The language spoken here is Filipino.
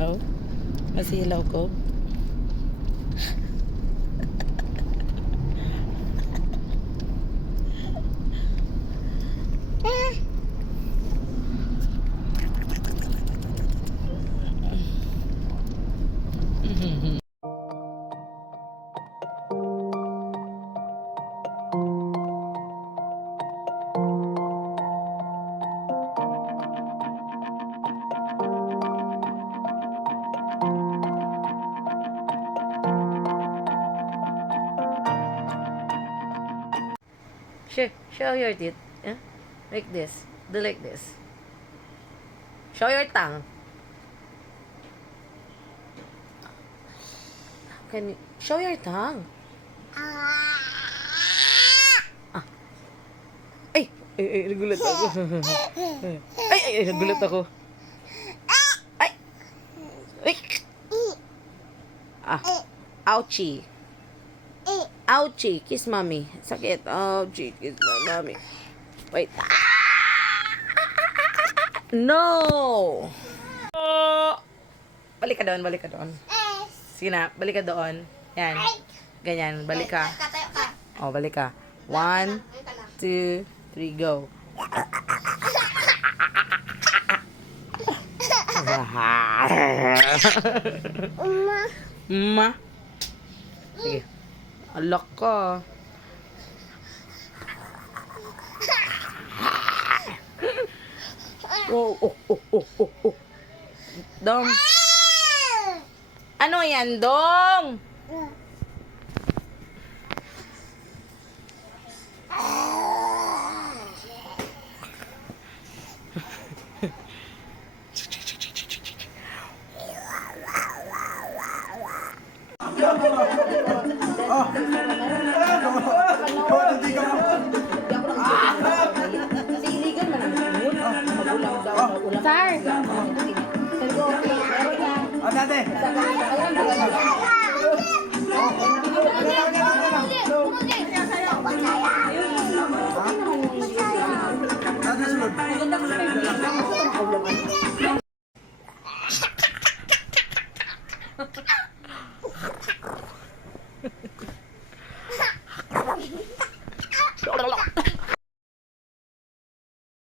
Masilaw? Masilaw ko? Show your teeth. Yeah? Like this. Do like this. Show your tongue. Can you show your tongue? Ah. Ay, nagulat ako. Ay, nagulat ako. Ay. Ay. Ah. Ouchie. Ouchie. Kiss mommy. Sakit. Ouchie. Kiss mommy. Wait. No! Balik ka doon, balik ka doon. Sige na, balik ka doon. Yan. Ganyan, balik ka. Oh, balik ka. 1, 2, 3, go. Ma. Sige. Alak ka. Oh. Dong. Ano yan, Dong? Sir! Dati.